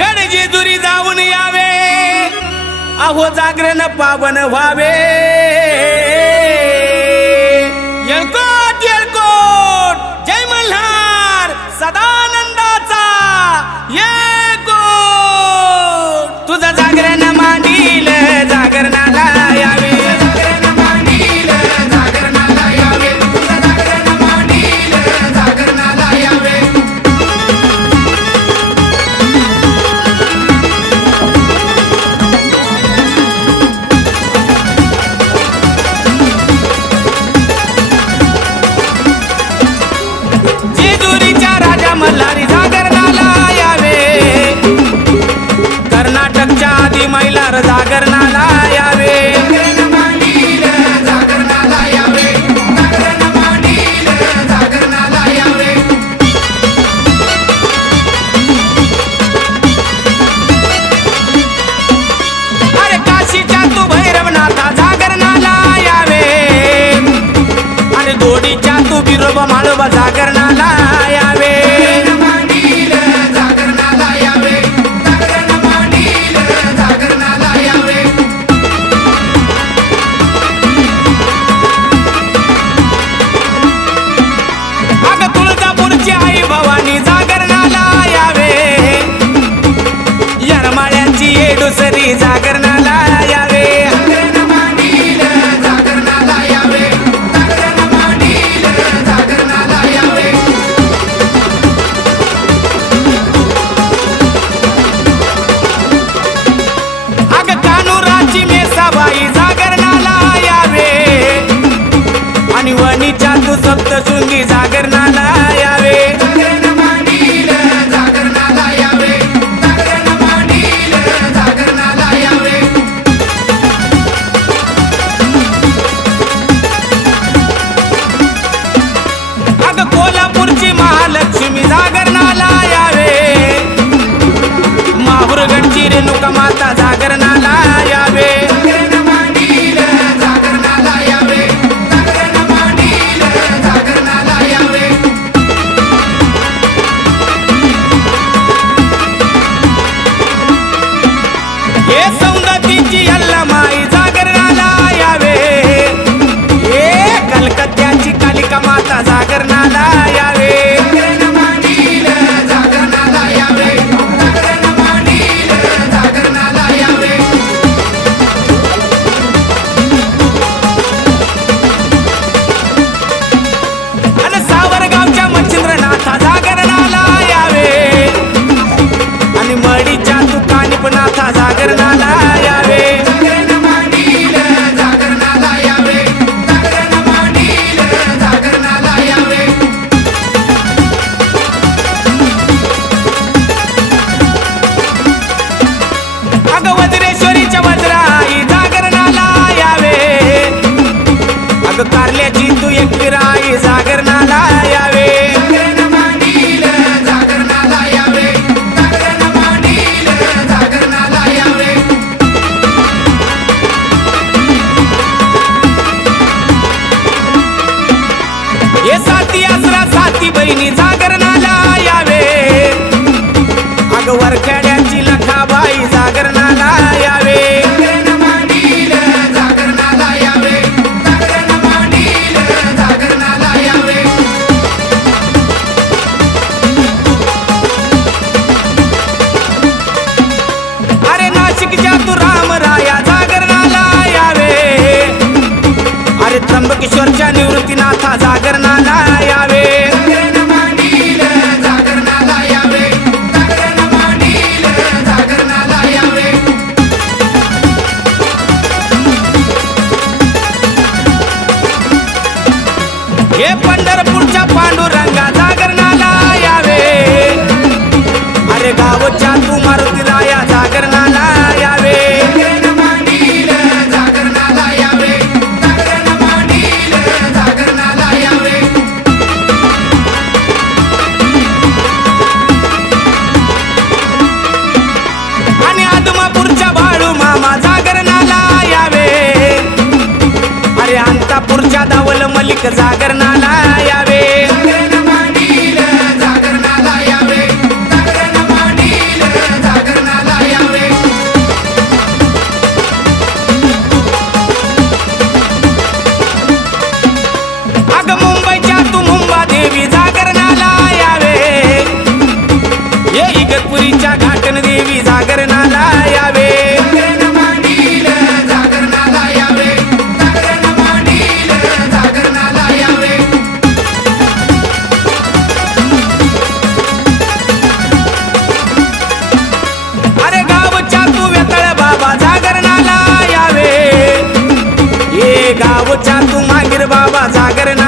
गडजेजुरी जाऊन यावे, अहो जागरण पावन व्हावे। येळकोट येळकोट जय मल्हार सदानंदाचा येळकोट। तुझं जागरण मांडील जागरणाला यावे, मल्हारी जागरणाला यावे, कर्नाटकच्या आदी मैलार जागरणाला यावे। अरे काशीच्या तू भैरवनाथा जागरणाला यावे, अरे दोडीच्या तू बिरोबा माळोबा जागरणाला यावे। सरी जागरणाला यावे, अग कानूराची मेसाबाई जागरणाला यावे, आणि वणीच्या तू सप्तशृंगी जागरणाला यावे। कोल्हापूरची महालक्ष्मी जागरणाला यावे, माहुरगडची रेणुका माता जागरणाला यावे। हे सौंदतीची यल्लमाई जागरणाला यावे, हे कलकत्त्याची कालिका माता जागरणाला यावे। आणि सावरगावच्या मच्छिंद्रनाथा जागरणाला यावे, आणि मडीच्या तू कानिपनाथा जागरणाला यावे। कारल्याची तू एकविराई जागरणाला यावे, हे साती आसरा साती बहिणी जागरणाला यावे, अग वरखेड्याची लखाबाई जागरणाला यावे। त्र्यंबकेश्वरच्या निवृत्तीनाथा जागरणाला यावे, हे पंढरपूरच्या पांडुरंगा जागरणाला यावे, अरे गावच्या तू मारुती राया जागरणाला यावे। अंतापूरच्या दावल मलिक जागरणाला यावे, जागरण मांडील जागरणाला यावे, जागरण मांडील जागरण जागरणाला